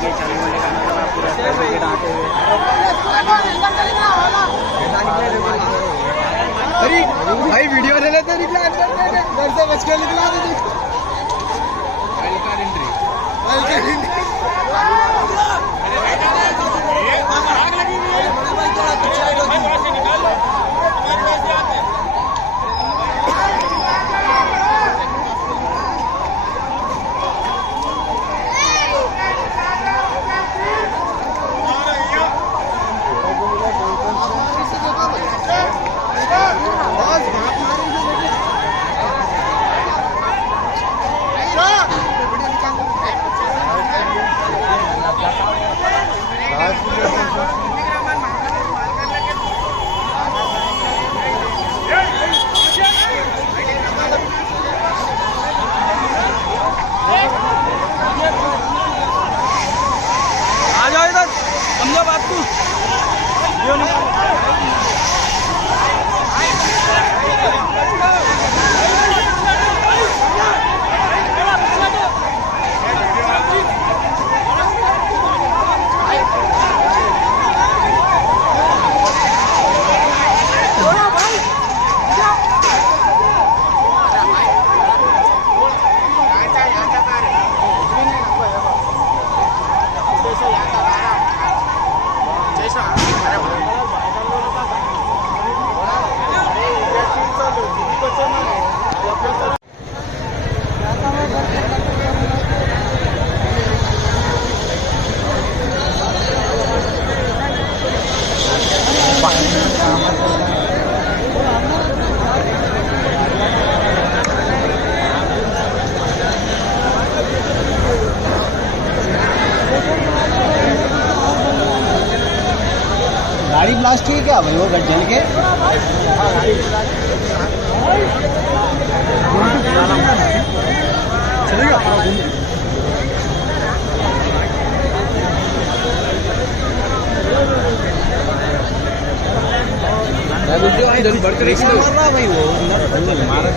के चलने वाले का नजारा पूरा विकेट आते हुए। अरे भाई वीडियो ले लेते निकला घर से बच के निकला समझो बात को। गाड़ी ब्लास्ट हुई क्या भाई वो जल के? भाई वो मारा